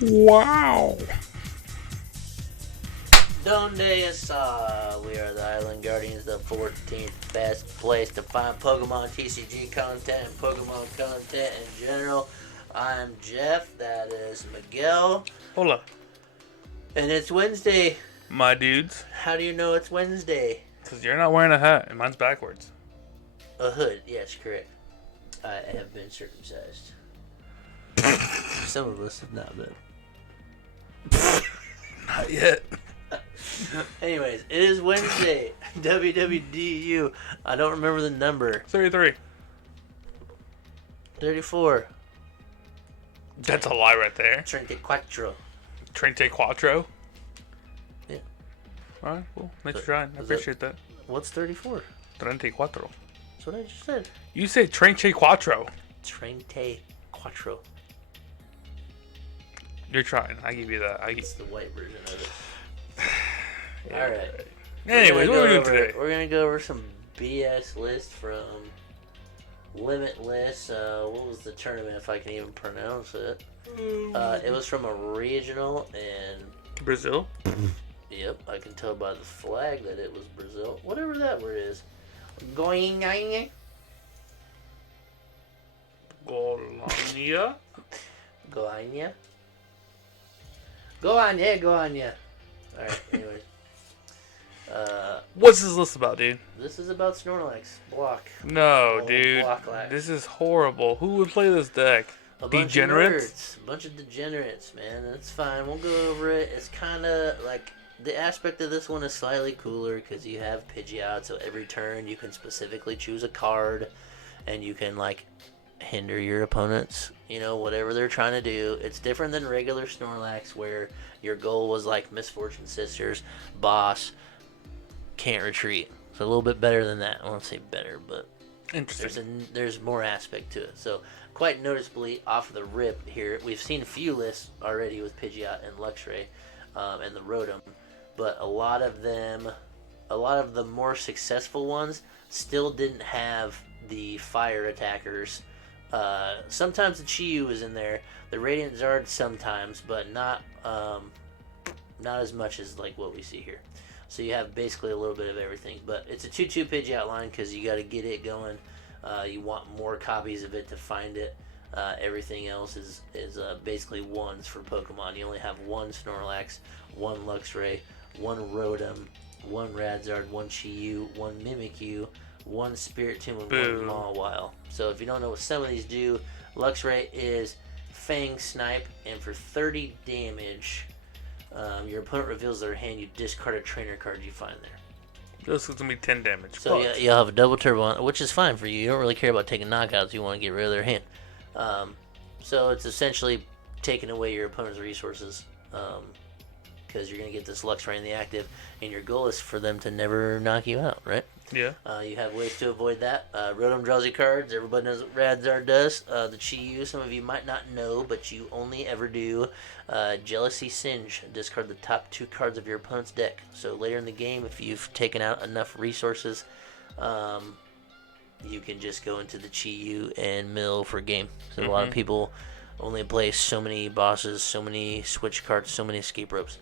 Wow. Donde está? We are the Island Guardians, the 14th best place to find Pokemon TCG content and Pokemon content in general. I'm Jeff, that is Miguel. Hola. And it's Wednesday. My dudes. How do you know it's Wednesday? Because you're not wearing a hat and mine's backwards. A hood, yes, correct. I have been circumcised. Some of us have not been. Not yet. Anyways, it is Wednesday. WWDU. I don't remember the number. 33. 34. That's a lie right there. 34. Trente Quattro. Yeah. Alright, cool. Thanks for trying. I appreciate that. What's 34? Trente Quattro. That's what I just said. You said Trente Quattro. 34. You're trying. I give you that. It's the white version of it. Yeah. Alright. Anyways, what are we doing today? We're going to go over some BS lists from Limitless. What was the tournament, if I can even pronounce it? It was from a regional and... Brazil? Yep, I can tell by the flag that it was Brazil. Whatever that word is. Goiânia? Goiânia? Goiânia? Goiânia. Alright, anyways. What's this list about, dude? This is about Snorlax. Block. No, dude. Block-lax. This is horrible. Who would play this deck? A bunch Degenerates? of nerds. A bunch of degenerates, man. That's fine. We'll go over it. It's kind of like... The aspect of this one is slightly cooler because you have Pidgeot, so every turn you can specifically choose a card and you can, like, hinder your opponents, you know, whatever they're trying to do. It's different than regular Snorlax where your goal was, like, Misfortune Sisters, Boss, Can't Retreat. So a little bit better than that. I won't say better, but there's more aspect to it. So quite noticeably off the rip here, we've seen a few lists already with Pidgeot and Luxray and the Rotom. But a lot of the more successful ones still didn't have the fire attackers. Sometimes the Chi-Yu is in there, the Radiant Zard sometimes, but not as much as like what we see here. So you have basically a little bit of everything. But it's a 2-2 Pidgeot line because you got to get it going. You want more copies of it to find it. Everything else is basically ones for Pokemon. You only have one Snorlax, one Luxray, one Rotom, one Radzard, one Chi-Yu, one Mimikyu, one Spiritomb, and one Mawile. So if you don't know what some of these do, Luxray is Fang Snipe, and for 30 damage, your opponent reveals their hand, you discard a trainer card you find there. This is going to be 10 damage. So yeah, you'll have a double turbo on, which is fine for you. You don't really care about taking knockouts. You want to get rid of their hand. So it's essentially taking away your opponent's resources because you're going to get this Luxray in the active, and your goal is for them to never knock you out, right? Yeah. You have ways to avoid that. Rotom draws you cards. Everybody knows what Radzard does. The Chi-Yu, some of you might not know, but you only ever do Jealousy Singe. Discard the top 2 cards of your opponent's deck. So later in the game, if you've taken out enough resources, you can just go into the Chi-Yu and mill for game. So a lot of people only play so many bosses, so many switch cards, so many escape ropes.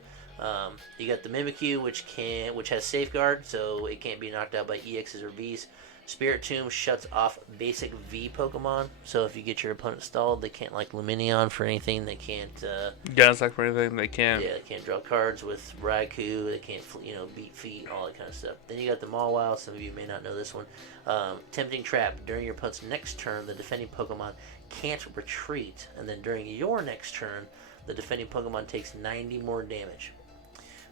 You got the Mimikyu, which has safeguard, so it can't be knocked out by EXs or Vs. Spiritomb shuts off basic V Pokemon, so if you get your opponent stalled, they can't like Lumineon for anything. They can't. Genesect for anything. They can't. Yeah, they can't draw cards with Raikou. They can't, beat feet, all that kind of stuff. Then you got the Mawile. Some of you may not know this one. Tempting Trap. During your opponent's next turn, the defending Pokemon can't retreat, and then during your next turn, the defending Pokemon takes 90 more damage.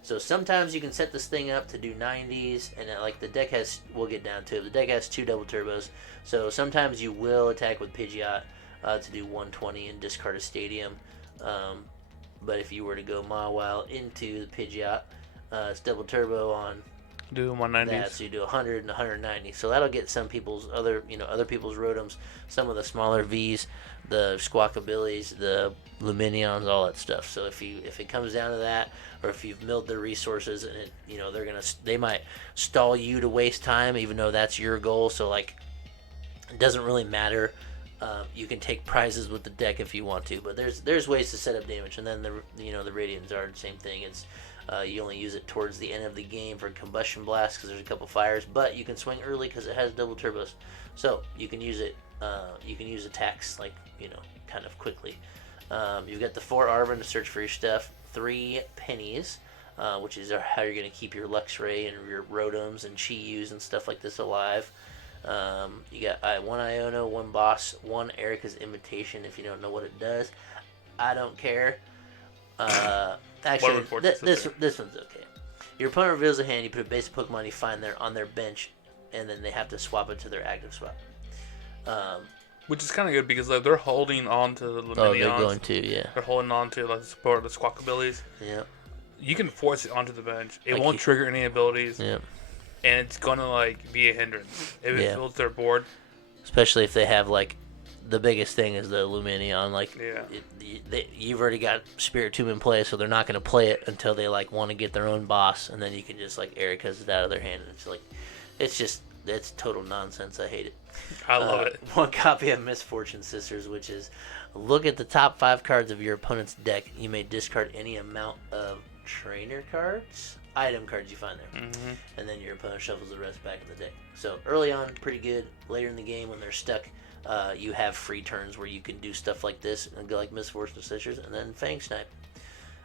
So sometimes you can set this thing up to do 90s, and like the deck has, we'll get down to it, the deck has 2 double turbos, so sometimes you will attack with Pidgeot to do 120 and discard a Stadium, but if you were to go Mawile into the Pidgeot, it's double turbo on Do 190s. that, so you do 100 and 190, so that'll get some people's other people's Rotoms, some of the smaller Vs, the Squawkabillies, the Lumineons, all that stuff. So if it comes down to that, or if you've milled their resources and they might stall you to waste time, even though that's your goal. So like, it doesn't really matter You can take prizes with the deck if you want to, but there's ways to set up damage. And then the Radiant Charizard, same thing. It's you only use it towards the end of the game for Combustion Blast because there's a couple fires, but you can swing early because it has double turbos, so you can use it. You can use attacks like kind of quickly. You've got the 4 Arven to search for your stuff, 3 pennies, which is how you're going to keep your Luxray and your Rotoms and Chi-Yus and stuff like this alive. You got 1 Iono, 1 Boss, 1 Erika's Invitation. If you don't know what it does, I don't care. Actually, this one's okay. Your opponent reveals a hand, you put a basic Pokemon you find there on their bench, and then they have to swap it to their active spot. Which is kind of good because they're holding on to the Luminions. Oh, they're going to, yeah. They're holding on to the support of the Squawk abilities. Yeah. You can force it onto the bench. It won't trigger any abilities. Yeah. And it's going to be a hindrance if it fills their board. Especially if they have the biggest thing is the Luminion. You've already got Spiritomb in play, so they're not going to play it until they want to get their own boss, and then you can just Erika's it out of their hand. And it's total nonsense. I hate it. I love it. 1 copy of Misfortune Sisters, which is look at the top 5 cards of your opponent's deck. You may discard any amount of trainer cards, item cards you find there, and then your opponent shuffles the rest back in the deck. So early on, pretty good. Later in the game, when they're stuck, you have free turns where you can do stuff like this and go like Misfortune Sisters, and then Fang Snipe.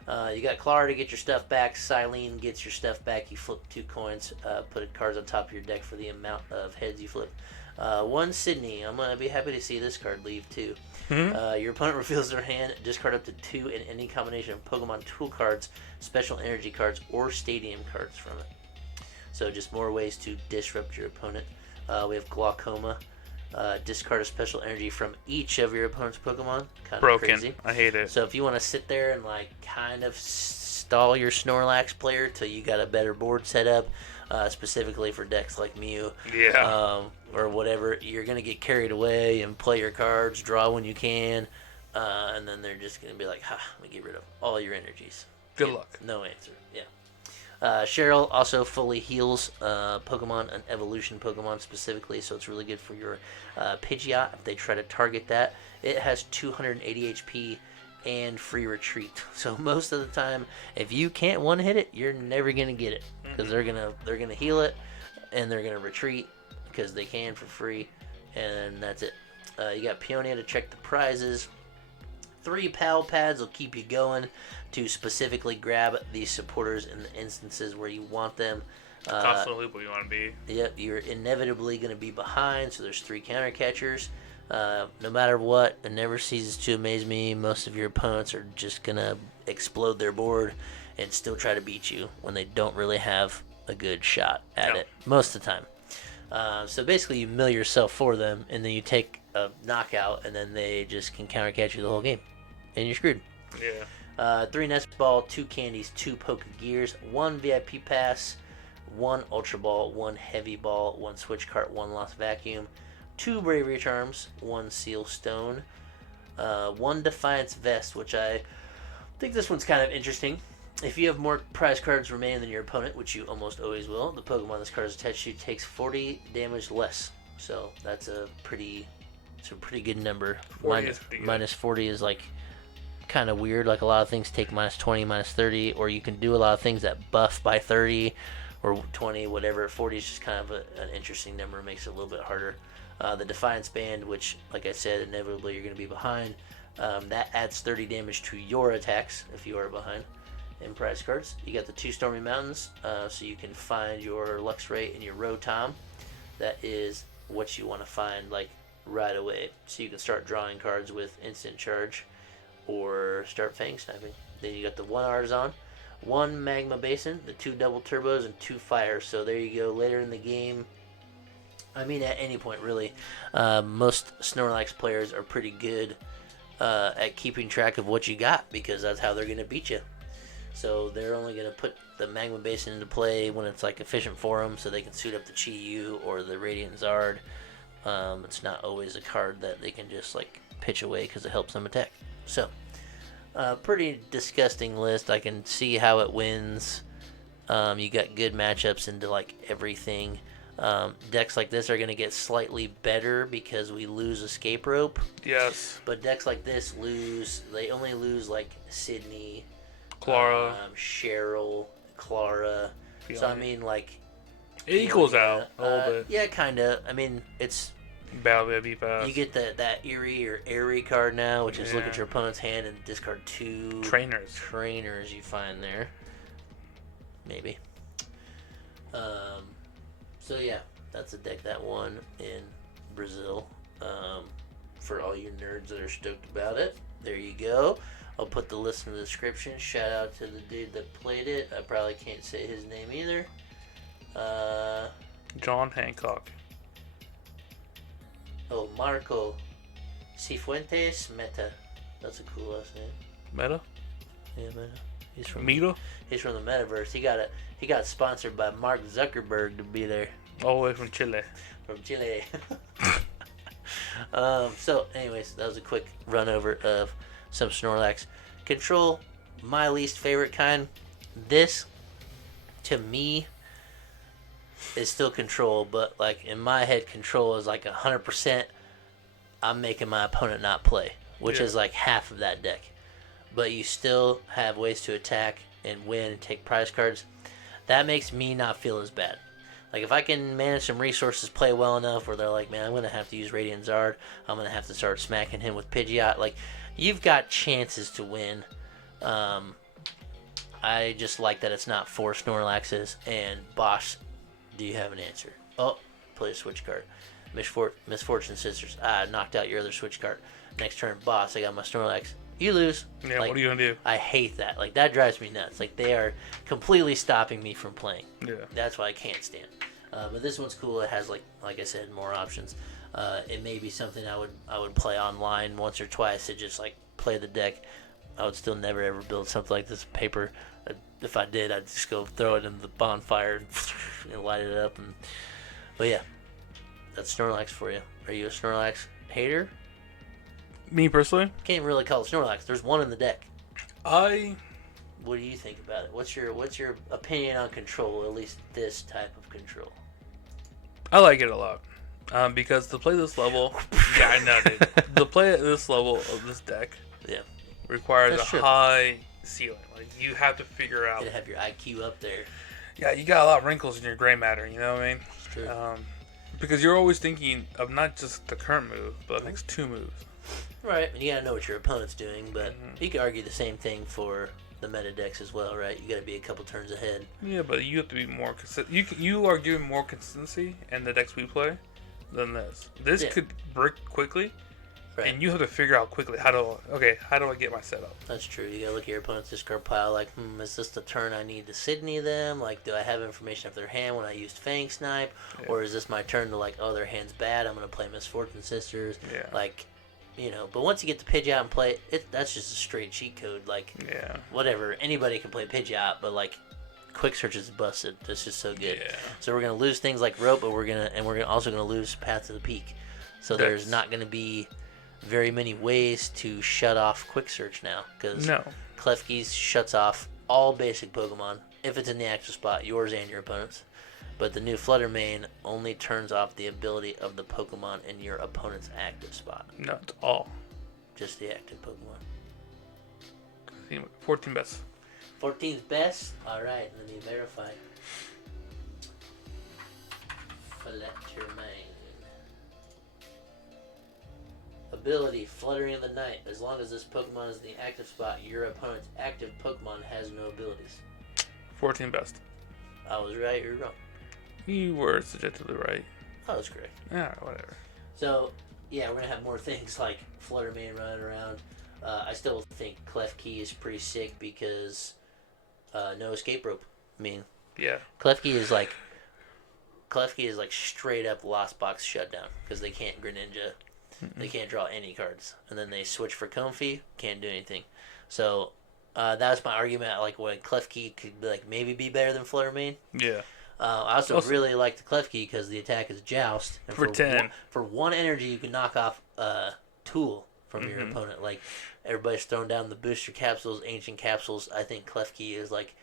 You got Klara to get your stuff back. Cyllene gets your stuff back. You flip 2 coins. Put cards on top of your deck for the amount of heads you flip. 1 Sidney. I'm gonna be happy to see this card leave too. Your opponent reveals their hand. Discard up to 2 in any combination of Pokemon tool cards, special energy cards, or stadium cards from it. So just more ways to disrupt your opponent. We have Glaucoma. Discard a special energy from each of your opponent's Pokemon. Kind of broken. Crazy. I hate it. So if you want to sit there and kind of stall your Snorlax player till you got a better board set up, specifically for decks like Mew, or whatever, you're gonna get carried away and play your cards, draw when you can, and then they're just gonna be like, "Ha, we get rid of all your energies." Good luck. No answer. Yeah. Cheryl also fully heals Pokemon, an evolution Pokemon specifically, so it's really good for your Pidgeot if they try to target that. It has 280 HP and free retreat, so most of the time, if you can't one-hit it, you're never gonna get it because they're gonna heal it and they're gonna retreat because they can for free, and that's it. You got Peonia to check the prizes. 3 Pal Pads will keep you going to specifically grab these supporters in the instances where you want them. Constantly where you want to be. Yep, you're inevitably going to be behind, so there's 3 counter catchers. No matter what, it never ceases to amaze me. Most of your opponents are just going to explode their board and still try to beat you when they don't really have a good shot at it most of the time. So basically you mill yourself for them, and then you take a knockout, and then they just can counter catch you the whole game, and you're screwed. Yeah. 3 Nest Ball, 2 Candies, 2 Poke Gears, 1 VIP Pass, 1 Ultra Ball, 1 Heavy Ball, 1 Switch Cart, 1 Lost Vacuum, 2 Bravery Charms, 1 Seal Stone, 1 Defiance Vest, which I think this one's kind of interesting. If you have more prize cards remaining than your opponent, which you almost always will, the Pokemon this card is attached to takes 40 damage less. So that's a pretty good number. Minus 40 is kind of weird. A lot of things take minus 20, minus 30, or you can do a lot of things that buff by 30 or 20, whatever. 40 is just kind of an interesting number. It makes it a little bit harder. The Defiance Band, which, like I said, inevitably you're going to be behind. That adds 30 damage to your attacks if you are behind in prize cards. You got the 2 Stormy Mountains, so you can find your Luxray and your Rotom. That is what you want to find right away, so you can start drawing cards with instant charge or start Fang Sniping. Then you got the 1 Arzon, 1 Magma Basin, the 2 Double Turbos, and 2 Fires. So there you go. Later in the game, I mean at any point really, most Snorlax players are pretty good at keeping track of what you got, because that's how they're going to beat you. So they're only going to put the Magma Basin into play when it's efficient for them, so they can suit up the Chi-Yu or the Radiant Charizard. It's not always a card that they can just pitch away because it helps them attack. So pretty disgusting list. I can see how it wins. You got good matchups into everything. Decks like this are going to get slightly better because we lose Escape Rope. Yes. But decks like this they only lose like Sidney, Klara, Cheryl, Klara. Peonia. So I mean, like, it equals out a little bit. Yeah, kind of. I mean, it's Battle VIP Pass. You get that Erie or Airy card now, which is look at your opponent's hand and discard 2 trainers you find there. Maybe. So yeah, that's a deck that won in Brazil. For all you nerds that are stoked about it, there you go. I'll put the list in the description. Shout out to the dude that played it. I probably can't say his name either. John Hancock. Oh, Marco Cifuentes Meta. That's a cool last name. Meta? Yeah, Meta. He's from Meta? He's from the metaverse. He got sponsored by Mark Zuckerberg to be there. All the way from Chile. From Chile. So, anyways, that was a quick run over of some Snorlax. Control, my least favorite kind. This, to me, is still Control, but like in my head, Control is like 100%. I'm making my opponent not play, which is like half of that deck. But you still have ways to attack and win and take prize cards. That makes me not feel as bad. Like, if I can manage some resources, play well enough where they're like, man, I'm going to have to use Radiant Zard. I'm going to have to start smacking him with Pidgeot. Like, you've got chances to win. I just like that it's not 4 Snorlaxes. And, Boss, do you have an answer? Oh, play a Switch card. Misfortune Sisters. I knocked out your other Switch card. Next turn, Boss, I got my Snorlax. You lose. Yeah, like, what are you going to do? I hate that. Like, that drives me nuts. Like, they are completely stopping me from playing. Yeah. That's why I can't stand. But this one's cool. It has, like I said, more options. It may be something I would play online once or twice to just, like, play the deck. I would still never, ever build something like this paper. If I did, I'd just go throw it in the bonfire and light it up. But, yeah. That's Snorlax for you. Are you a Snorlax hater? Me personally? Can't really call it Snorlax. There's one in the deck. What do you think about it? What's your opinion on Control, at least this type of Control? I like it a lot. Because to play this level... yeah, I know, dude. To play at this level of this deck requires a high ceiling. Like, you have to figure out... You gotta have your IQ up there. Yeah, you got a lot of wrinkles in your gray matter, you know what I mean? It's true. Because you're always thinking of not just the current move, but the next 2 moves. Right, and you gotta know what your opponent's doing, but you could argue the same thing for the meta decks as well, right? You gotta be a couple turns ahead. Yeah, but you have to be more consistent. You are giving more consistency in the decks we play than this. This could break quickly, and you have to figure out quickly how do I get my setup? That's true. You gotta look at your opponent's discard pile, like, is this the turn I need to Sidney them? Like, do I have information of their hand when I used Fang Snipe? Yeah. Or is this my turn to, like, oh, their hand's bad, I'm gonna play Misfortune Sisters? Yeah. Like, you know, but once you get the Pidgeot and play it, that's just a straight cheat code. Like, whatever, anybody can play Pidgeot, but like, Quick Search is busted. That's just so good. Yeah. So we're gonna lose things like Rope, but we're also gonna lose Path to the Peak. So there's not gonna be very many ways to shut off Quick Search now, because Klefki's shuts off all basic Pokemon if it's in the active spot, yours and your opponent's. But the new Flutter Mane only turns off the ability of the Pokemon in your opponent's active spot. Not all. Just the active Pokemon. 14 best. 14's best? Alright, let me verify. Flutter Mane. Ability, Fluttering in the Night. As long as this Pokemon is in the active spot, your opponent's active Pokemon has no abilities. 14 best. I was right or wrong? You were subjectively right. I was correct. Yeah, whatever. So, yeah, we're going to have more things like Flutter Mane running around. I still think Klefki is pretty sick because no Escape Rope. I mean, Klefki is like straight up Lost Box shutdown because they can't Greninja. They can't draw any cards. And then they switch for Comfey, can't do anything. So, that was my argument, like, when Klefki could maybe be better than Flutter Mane. Yeah. I also really like the Klefki because the attack is Joust. And for 10. For 1 energy, you can knock off a tool from your opponent. Like, everybody's throwing down the booster capsules, ancient capsules. I think Klefki is, like,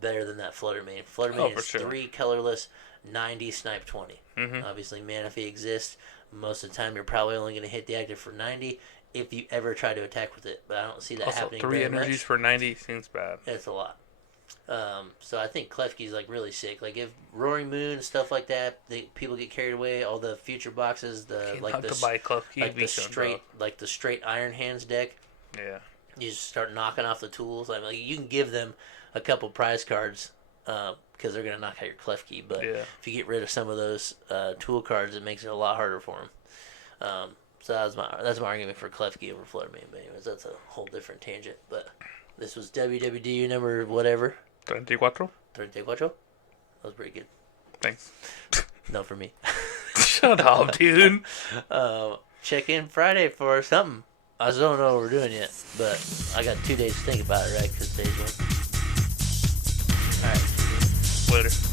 better than that Flutter Mane. Flutter Mane is 3 colorless, 90, snipe 20. Obviously, Manaphy exists. Most of the time, you're probably only going to hit the active for 90 if you ever try to attack with it. But I don't see that happening 3 energies for 90 seems bad. It's a lot. So I think Klefki's like really sick. Like if Roaring Moon and stuff like that, people get carried away. All the future boxes, the straight Iron Hands deck. Yeah. You just start knocking off the tools. Like you can give them a couple prize cards because they're gonna knock out your Klefki. But if you get rid of some of those tool cards, it makes it a lot harder for them. So that's my argument for Klefki over Flutter Mane. But anyways, that's a whole different tangent. But this was WWDU number whatever. 34? 34? That was pretty good. Thanks. No for me. Shut up, dude. Check in Friday for something. I just don't know what we're doing yet, but I got 2 days to think about it, right? Because today's one. All right. Later.